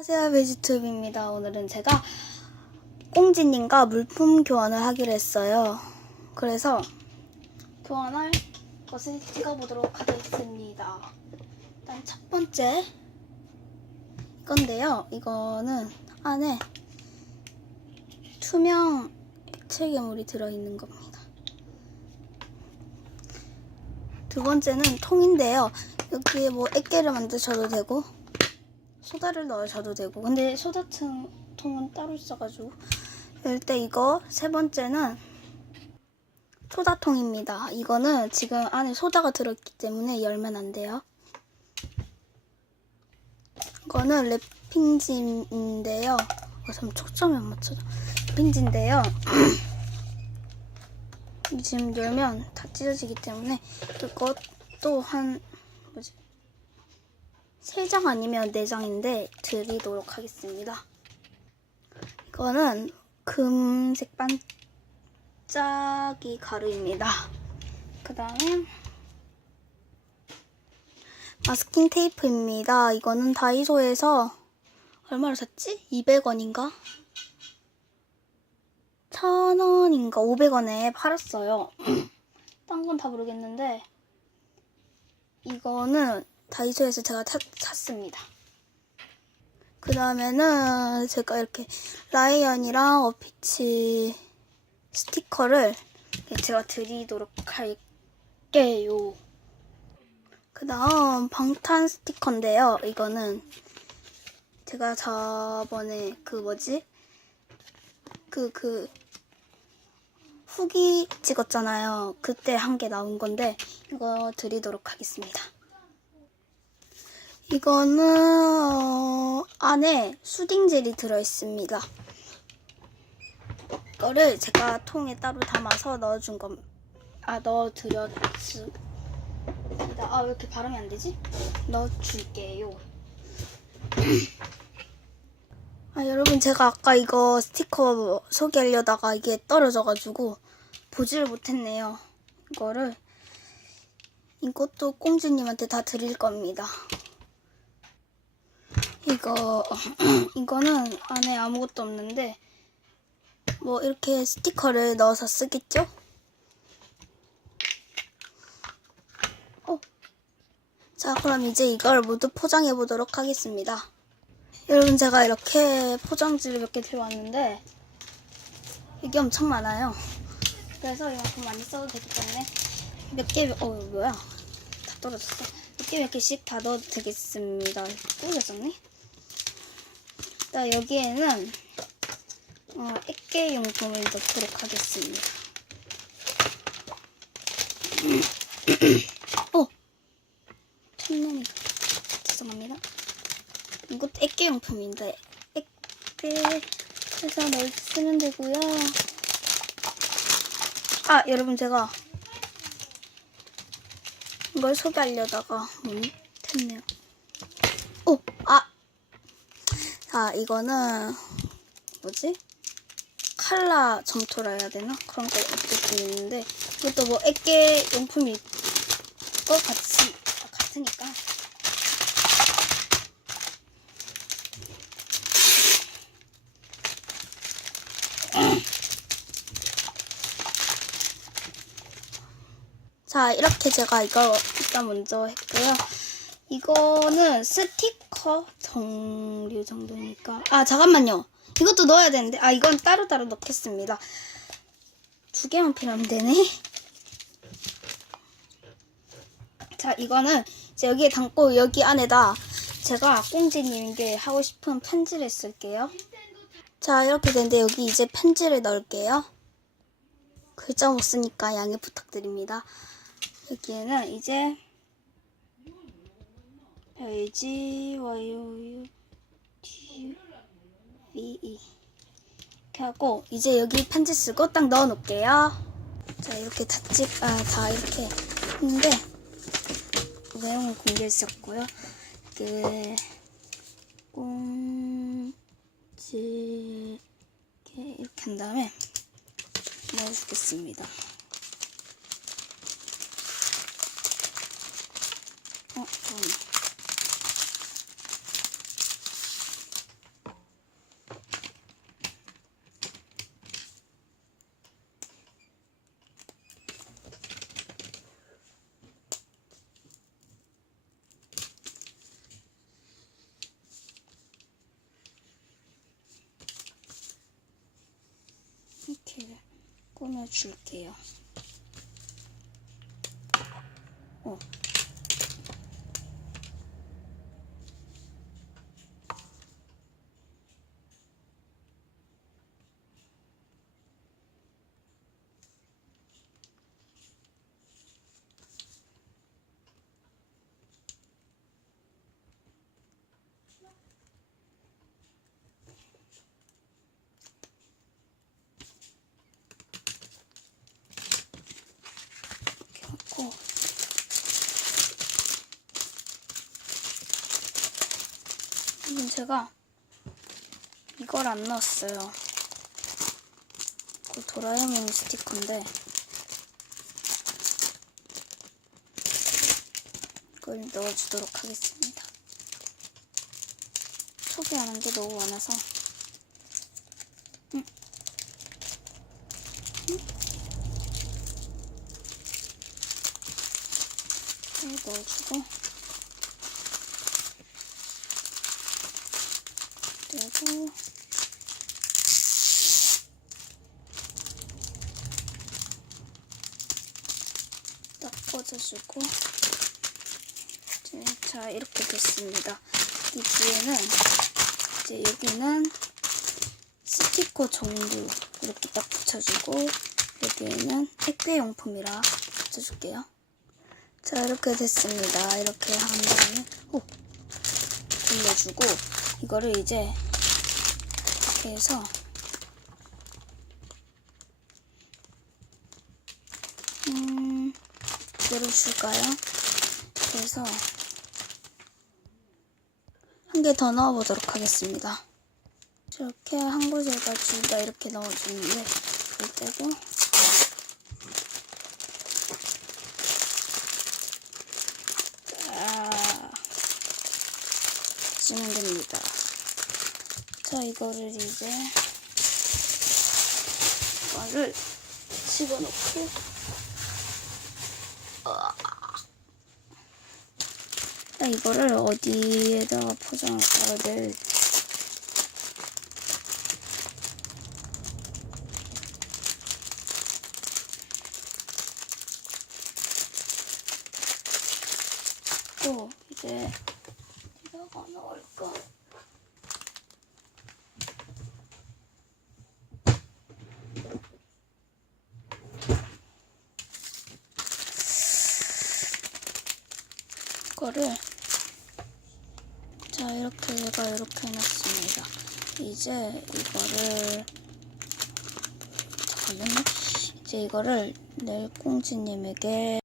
안녕하세요 베지튜브입니다. 오늘은 제가 꽁지님과 물품 교환을 하기로 했어요. 그래서 교환할 것을 찍어보도록 하겠습니다. 일단 첫 번째 건데요. 이거는 안에 투명 액체 괴물이 들어있는 겁니다. 두 번째는 통인데요. 여기에 뭐 액계를 만드셔도 되고 소다를 넣으셔도 되고. 근데 소다통 통은 따로 있어가지고. 일단 이거 세 번째는 소다통입니다. 이거는 지금 안에 소다가 들어있기 때문에 열면 안 돼요. 이거는 랩핑지인데요. 어, 참 초점이 안 맞춰져. 랩핑지인데요. 지금 열면 다 찢어지기 때문에 이것도 한 3장 아니면 4장인데 드리도록 하겠습니다. 이거는 금색 반짝이 가루입니다. 그 다음에 마스킹 테이프입니다. 이거는 다이소에서 얼마로 샀지? 200원인가? 1000원인가 500원에 팔았어요. 딴 건 다 모르겠는데 이거는 다이소에서 제가 타- 샀습니다. 그 다음에는 제가 이렇게 라이언이랑 어피치 스티커를 제가 드리도록 할게요. 그 다음 방탄 스티커인데요. 이거는 제가 저번에 그 뭐지? 그, 그, 후기 찍었잖아요. 그때 한 개 나온 건데, 이거 드리도록 하겠습니다. 이거는 어, 안에 수딩젤이 들어있습니다. 이거를 제가 통에 따로 담아서 넣어준 겁, 아 넣어드렸습니다. 아 왜 이렇게 발음이 안 되지? 넣어줄게요. 아 여러분 제가 아까 이거 스티커 소개하려다가 이게 떨어져가지고 보지를 못했네요. 이거를 이것도 꽁주님한테 다 드릴 겁니다. 이거 이거는 안에 아무것도 없는데 뭐 이렇게 스티커를 넣어서 쓰겠죠? 어. 자 그럼 이제 이걸 모두 포장해 보도록 하겠습니다. 여러분 제가 이렇게 포장지를 몇 개 들어왔는데 이게 엄청 많아요. 그래서 이만큼 많이 써도 되기 때문에 몇 개, 어 뭐야? 다 떨어졌어. 몇 개 몇 개씩 다 넣어도 되겠습니다. 뿌려졌네. 자, 여기에는 어, 액계 용품을 넣도록 하겠습니다. 어! 참놈이 죄송합니다. 이것도 액계 용품인데 액계 해서 넣으면 되고요. 아, 여러분 제가 이걸 소개하려다가 못했네요. 오! 아! 자, 이거는 뭐지? 칼라 점토라 해야 되나? 그런 거수 있는데 이것도 뭐 액계 용품이 또 같이 다 같으니까 자, 이렇게 제가 이거 일단 먼저 했고요. 이거는 스티커 정류 정도니까. 아, 잠깐만요. 이것도 넣어야 되는데. 아, 이건 따로따로 넣겠습니다. 두 개만 필요하면 되네. 자, 이거는 이제 여기에 담고 여기 안에다 제가 꽁지님에게 하고 싶은 편지를 쓸게요. 자, 이렇게 되는데 여기 이제 편지를 넣을게요. 글자 못 쓰니까 양해 부탁드립니다. 여기에는 이제 LG YOU T V E 이렇게 하고 이제 여기 편지 쓰고 딱 넣어 놓을게요. 자 이렇게 다 찍, 아, 다 이렇게 했는데 내용은 공개했었고요. 이게 꽁지 이렇게 한 다음에 넣어주겠습니다. 어, 잠깐만. 꺼내줄게요. 어. 제가 이걸 안 넣었어요. 그 도라에몽 스티커인데 이걸 넣어주도록 하겠습니다. 소개하는 게 너무 많아서 음. 네, 넣어주고 딱 꽂아주고 이제 자 이렇게 됐습니다. 이 뒤에는 이제 여기는 스티커 종류 이렇게 딱 붙여주고 여기에는 택배용품이라 붙여줄게요. 자 이렇게 됐습니다. 이렇게 한 다음에 오 돌려주고 이거를 이제 이렇게 해서 음 열어줄까요? 그래서 한 개 더 넣어보도록 하겠습니다. 이렇게 한 곳에다 둘 다 이렇게 넣어주는데 볼 때도 아, 쓰면 됩니다. 자, 이거를 이제 이거를 집어넣고 아. 자, 이거를 어디에다가 포장할까요? 네. 또 이제 어디다가 넣을까? 거를 자 이렇게 제가 이렇게 해놨습니다. 이제 이거를 잠깐만요. 이제 이거를 넬꽁지님에게